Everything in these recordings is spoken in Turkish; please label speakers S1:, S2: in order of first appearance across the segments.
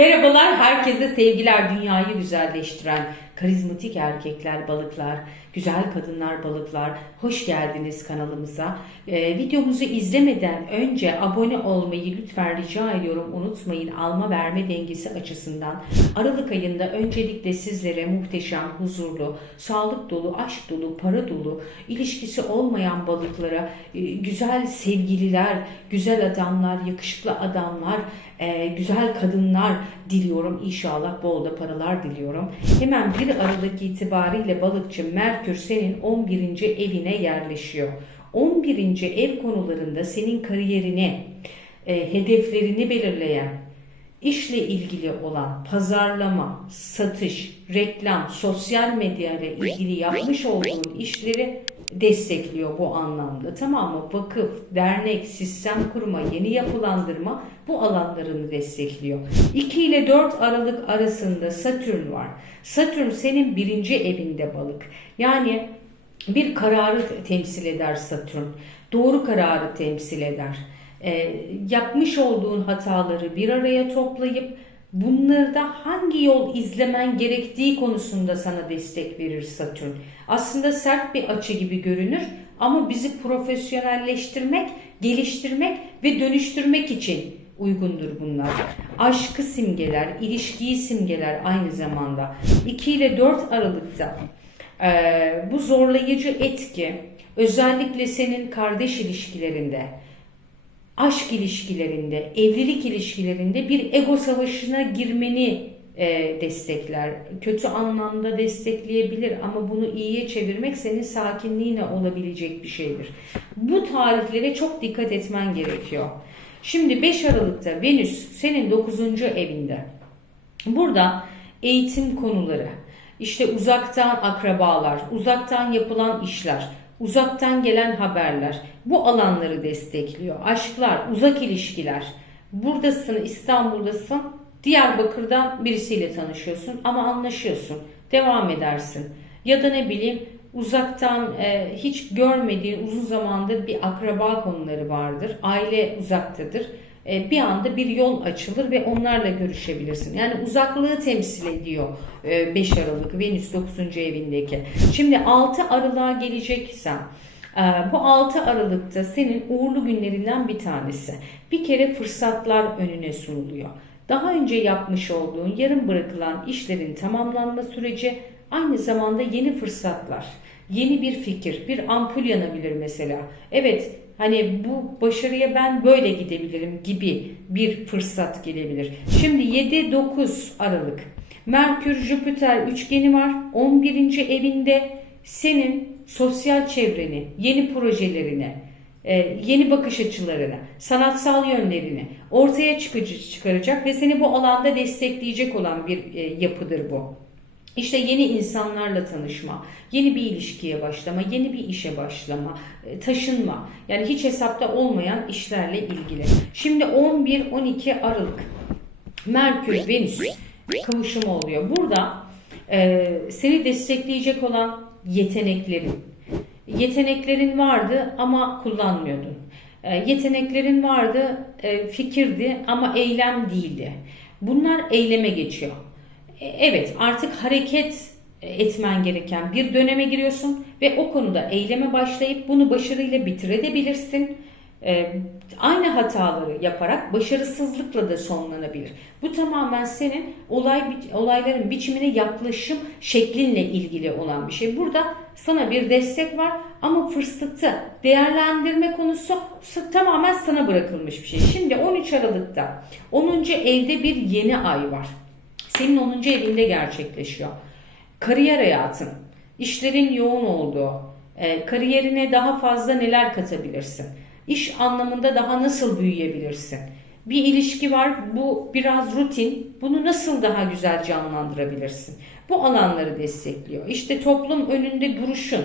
S1: Merhabalar, herkese sevgiler. Dünyayı güzelleştiren karizmatik erkekler, balıklar, güzel kadınlar, balıklar. Hoş geldiniz kanalımıza. Ee, videomuzu izlemeden önce abone olmayı lütfen rica ediyorum. Unutmayın alma verme dengesi açısından. Aralık ayında öncelikle sizlere muhteşem, huzurlu, sağlık dolu, aşk dolu, para dolu, ilişkisi olmayan balıklara e, güzel sevgililer, güzel adamlar, yakışıklı adamlar, e, güzel kadınlar diliyorum. İnşallah bol da paralar diliyorum. Hemen 1 Aralık itibariyle balıkçı Merkür senin 11. evine yerleşiyor. 11. ev konularında senin kariyerini, e, hedeflerini belirleyen, işle ilgili olan pazarlama, satış, reklam, sosyal medya ile ilgili yapmış olduğun işleri destekliyor bu anlamda. Tamam mı? Vakıf, dernek, sistem kurma, yeni yapılandırma bu alanlarını destekliyor. 2 ile 4 Aralık arasında Satürn var. Satürn senin birinci evinde balık. Yani bir kararı temsil eder Satürn. Doğru kararı temsil eder. Ee, yapmış olduğun hataları bir araya toplayıp bunları da hangi yol izlemen gerektiği konusunda sana destek verir Satürn. Aslında sert bir açı gibi görünür ama bizi profesyonelleştirmek, geliştirmek ve dönüştürmek için uygundur bunlar. Aşkı simgeler, ilişkiyi simgeler aynı zamanda. 2 ile 4 Aralık'ta ee, bu zorlayıcı etki özellikle senin kardeş ilişkilerinde, aşk ilişkilerinde, evlilik ilişkilerinde bir ego savaşına girmeni e, destekler. Kötü anlamda destekleyebilir ama bunu iyiye çevirmek senin sakinliğine olabilecek bir şeydir. Bu tarihlere çok dikkat etmen gerekiyor. Şimdi 5 Aralık'ta Venüs senin 9. evinde. Burada eğitim konuları, işte uzaktan akrabalar, uzaktan yapılan işler, uzaktan gelen haberler bu alanları destekliyor. Aşklar, uzak ilişkiler. Buradasın, İstanbul'dasın. Diyarbakır'dan birisiyle tanışıyorsun ama anlaşıyorsun. Devam edersin. Ya da ne bileyim uzaktan e, hiç görmediğin uzun zamandır bir akraba konuları vardır. Aile uzaktadır. E, bir anda bir yol açılır ve onlarla görüşebilirsin. Yani uzaklığı temsil ediyor e, 5 Aralık Venüs 9. evindeki. Şimdi 6 Aralık'a geleceksem e, bu 6 Aralık'ta senin uğurlu günlerinden bir tanesi. Bir kere fırsatlar önüne sunuluyor. Daha önce yapmış olduğun yarım bırakılan işlerin tamamlanma süreci aynı zamanda yeni fırsatlar, yeni bir fikir, bir ampul yanabilir mesela. Evet hani bu başarıya ben böyle gidebilirim gibi bir fırsat gelebilir. Şimdi 7-9 Aralık Merkür Jüpiter üçgeni var. 11. evinde senin sosyal çevreni, yeni projelerini, e, yeni bakış açılarını, sanatsal yönlerini ortaya çıkaracak ve seni bu alanda destekleyecek olan bir e, yapıdır bu. İşte yeni insanlarla tanışma, yeni bir ilişkiye başlama, yeni bir işe başlama, e, taşınma. Yani hiç hesapta olmayan işlerle ilgili. Şimdi 11-12 Aralık Merkür Venüs kavuşumu oluyor. Burada e, seni destekleyecek olan yeteneklerin. Yeteneklerin vardı ama kullanmıyordun. E, yeteneklerin vardı, e, fikirdi ama eylem değildi. Bunlar eyleme geçiyor. E, evet artık hareket etmen gereken bir döneme giriyorsun ve o konuda eyleme başlayıp bunu başarıyla bitirebilirsin. Ee, aynı hataları yaparak başarısızlıkla da sonlanabilir. Bu tamamen senin olay olayların biçimine yaklaşım şeklinle ilgili olan bir şey. Burada sana bir destek var ama fırsatı değerlendirme konusu tamamen sana bırakılmış bir şey. Şimdi 13 Aralık'ta 10. evde bir yeni ay var. Senin 10. evinde gerçekleşiyor. Kariyer hayatın, işlerin yoğun olduğu, e, kariyerine daha fazla neler katabilirsin? İş anlamında daha nasıl büyüyebilirsin? Bir ilişki var, bu biraz rutin. Bunu nasıl daha güzel canlandırabilirsin? Bu alanları destekliyor. İşte toplum önünde duruşun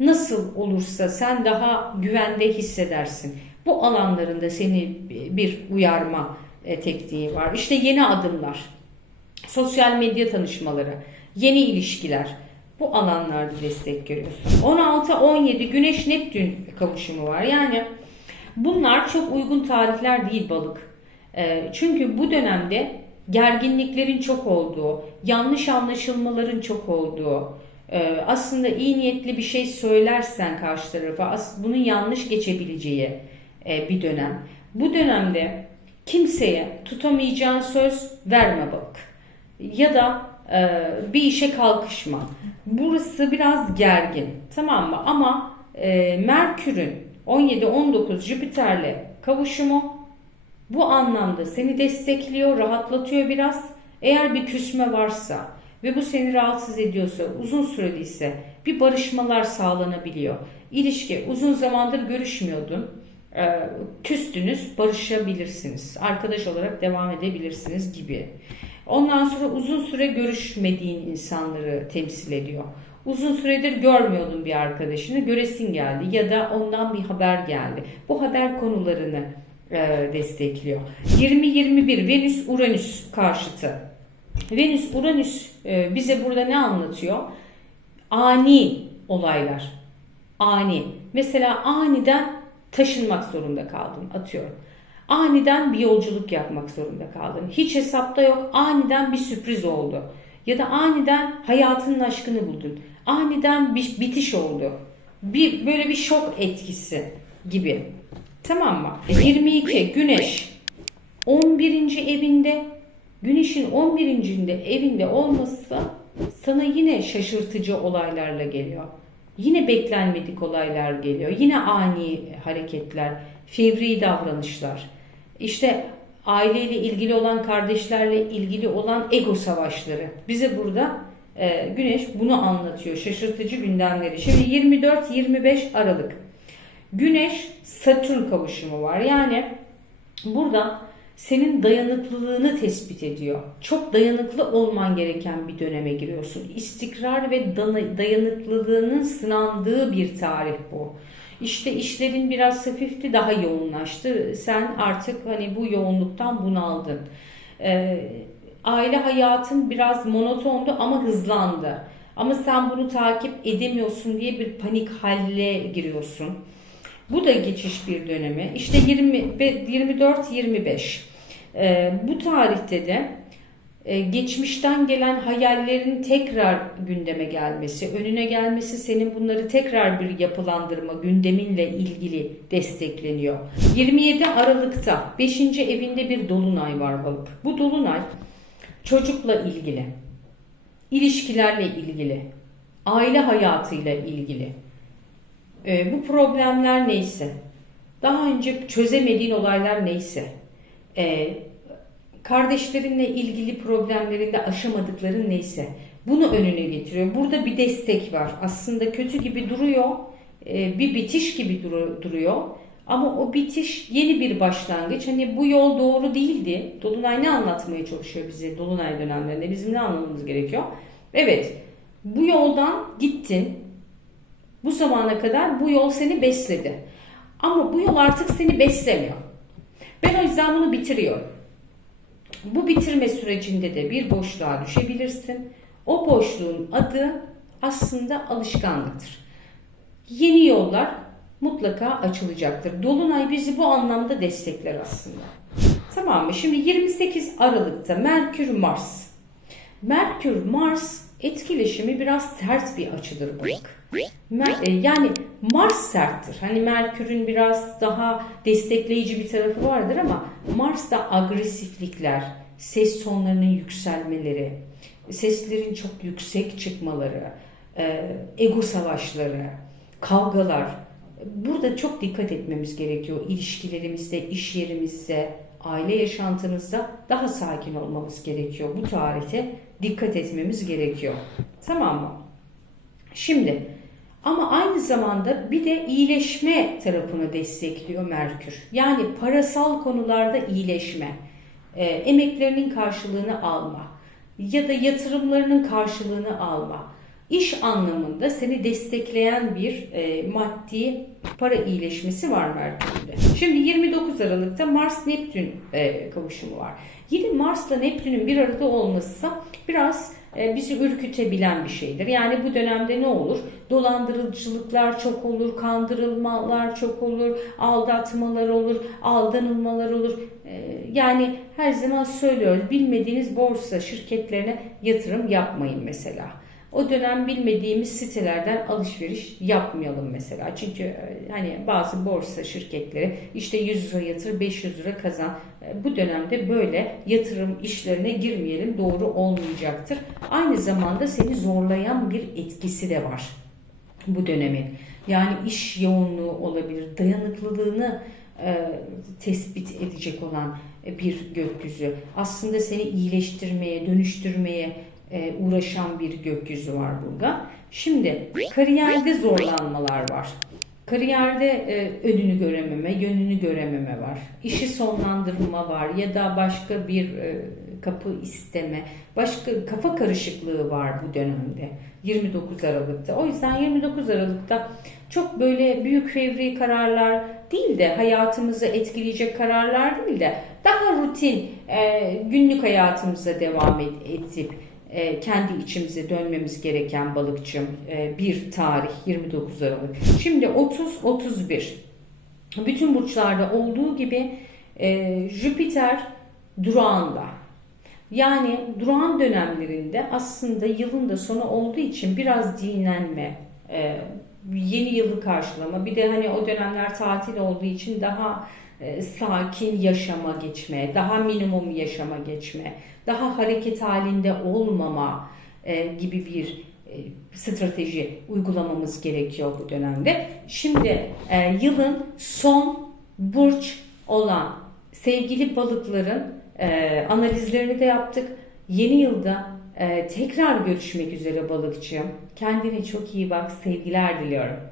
S1: nasıl olursa sen daha güvende hissedersin. Bu alanlarında seni bir uyarma e, tekniği var. İşte yeni adımlar, sosyal medya tanışmaları, yeni ilişkiler bu alanlarda destek görüyorsun. 16-17 Güneş Neptün kavuşumu var. Yani bunlar çok uygun tarihler değil balık. E, çünkü bu dönemde gerginliklerin çok olduğu, yanlış anlaşılmaların çok olduğu, e, aslında iyi niyetli bir şey söylersen karşı tarafa bunun yanlış geçebileceği e, bir dönem. Bu dönemde kimseye tutamayacağın söz verme balık. Ya da e, bir işe kalkışma. Burası biraz gergin. Tamam mı? Ama e, Merkür'ün 17-19 Jüpiter'le kavuşumu bu anlamda seni destekliyor, rahatlatıyor biraz. Eğer bir küsme varsa ve bu seni rahatsız ediyorsa, uzun süreliyse bir barışmalar sağlanabiliyor. İlişki uzun zamandır görüşmüyordun. e, Küstünüz, barışabilirsiniz. Arkadaş olarak devam edebilirsiniz gibi. Ondan sonra uzun süre görüşmediğin insanları temsil ediyor. Uzun süredir görmüyordun bir arkadaşını, göresin geldi ya da ondan bir haber geldi. Bu haber konularını e, destekliyor. 20-21 Venüs Uranüs karşıtı. Venüs Uranüs e, bize burada ne anlatıyor? Ani olaylar. Ani. Mesela aniden taşınmak zorunda kaldın atıyorum. Aniden bir yolculuk yapmak zorunda kaldın. Hiç hesapta yok. Aniden bir sürpriz oldu. Ya da aniden hayatının aşkını buldun. Aniden bir bitiş oldu. Bir böyle bir şok etkisi gibi. Tamam mı? 22 Güneş 11. evinde Güneşin 11. evinde olması sana yine şaşırtıcı olaylarla geliyor. Yine beklenmedik olaylar geliyor. Yine ani hareketler, fevri davranışlar. İşte aileyle ilgili olan, kardeşlerle ilgili olan ego savaşları. Bize burada e, Güneş bunu anlatıyor. Şaşırtıcı gündemleri. Şimdi 24-25 Aralık. Güneş Satürn kavuşumu var. Yani burada senin dayanıklılığını tespit ediyor. Çok dayanıklı olman gereken bir döneme giriyorsun. İstikrar ve dayanıklılığının sınandığı bir tarih bu. İşte işlerin biraz hafifti, daha yoğunlaştı. Sen artık hani bu yoğunluktan bunaldın. Ee, aile hayatın biraz monotondu ama hızlandı. Ama sen bunu takip edemiyorsun diye bir panik halle giriyorsun. Bu da geçiş bir dönemi. İşte 20 ve 24-25. Ee, bu tarihte de e, geçmişten gelen hayallerin tekrar gündeme gelmesi, önüne gelmesi senin bunları tekrar bir yapılandırma gündeminle ilgili destekleniyor. 27 Aralık'ta 5. evinde bir dolunay var balık. Bu dolunay çocukla ilgili, ilişkilerle ilgili, aile hayatıyla ilgili. Ee, bu problemler neyse, daha önce çözemediğin olaylar neyse, e, kardeşlerinle ilgili problemlerinde aşamadıkların neyse bunu önüne getiriyor. Burada bir destek var. Aslında kötü gibi duruyor, e, bir bitiş gibi duru- duruyor. Ama o bitiş yeni bir başlangıç. Hani bu yol doğru değildi. Dolunay ne anlatmaya çalışıyor bize Dolunay dönemlerinde? Bizim ne anlamamız gerekiyor? Evet, bu yoldan gittin. Bu zamana kadar bu yol seni besledi. Ama bu yol artık seni beslemiyor. Ben o yüzden bunu bitiriyorum. Bu bitirme sürecinde de bir boşluğa düşebilirsin. O boşluğun adı aslında alışkanlıktır. Yeni yollar mutlaka açılacaktır. Dolunay bizi bu anlamda destekler aslında. Tamam mı? Şimdi 28 Aralık'ta Merkür Mars. Merkür Mars etkileşimi biraz sert bir açıdır balık. E, yani Mars serttir. Hani Merkür'ün biraz daha destekleyici bir tarafı vardır ama Mars'ta agresiflikler, ses tonlarının yükselmeleri, seslerin çok yüksek çıkmaları, e, ego savaşları, kavgalar. Burada çok dikkat etmemiz gerekiyor. İlişkilerimizde, iş yerimizde, aile yaşantımızda daha sakin olmamız gerekiyor. Bu tarihte dikkat etmemiz gerekiyor. Tamam mı? Şimdi ama aynı zamanda bir de iyileşme tarafını destekliyor Merkür. Yani parasal konularda iyileşme, e, emeklerinin karşılığını alma ya da yatırımlarının karşılığını alma. İş anlamında seni destekleyen bir e, maddi para iyileşmesi var Merkür'de. Şimdi 29 Aralık'ta Mars-Neptün e, kavuşumu var. Yine Mars'la Neptün'ün bir arada olması biraz e, bizi ürkütebilen bir şeydir. Yani bu dönemde ne olur? Dolandırıcılıklar çok olur, kandırılmalar çok olur, aldatmalar olur, aldanılmalar olur. Ee, Yani her zaman söylüyoruz bilmediğiniz borsa şirketlerine yatırım yapmayın mesela. O dönem bilmediğimiz sitelerden alışveriş yapmayalım mesela. Çünkü e, hani bazı borsa şirketleri işte 100 lira yatır 500 lira kazan. E, Bu dönemde böyle yatırım işlerine girmeyelim doğru olmayacaktır. Aynı zamanda seni zorlayan bir etkisi de var bu dönemin. Yani iş yoğunluğu olabilir, dayanıklılığını e, tespit edecek olan e, bir gökyüzü. Aslında seni iyileştirmeye, dönüştürmeye e, uğraşan bir gökyüzü var burada. Şimdi kariyerde zorlanmalar var. Kariyerde e, önünü görememe, yönünü görememe var. İşi sonlandırma var ya da başka bir e, kapı isteme, başka kafa karışıklığı var bu dönemde. 29 Aralık'ta. O yüzden 29 Aralık'ta çok böyle büyük fevri kararlar değil de hayatımızı etkileyecek kararlar değil de daha rutin e, günlük hayatımıza devam edip e, kendi içimize dönmemiz gereken balıkçım e, bir tarih 29 Aralık. Şimdi 30-31 bütün burçlarda olduğu gibi e, Jüpiter durağında. Yani durağan dönemlerinde aslında yılın da sonu olduğu için biraz dinlenme, e, yeni yılı karşılama. Bir de hani o dönemler tatil olduğu için daha e, sakin yaşama geçme, daha minimum yaşama geçme, daha hareket halinde olmama e, gibi bir e, strateji uygulamamız gerekiyor bu dönemde. Şimdi yılın son burç olan sevgili balıkların analizlerini de yaptık. Yeni yılda tekrar görüşmek üzere balıkçığım. Kendine çok iyi bak. Sevgiler diliyorum.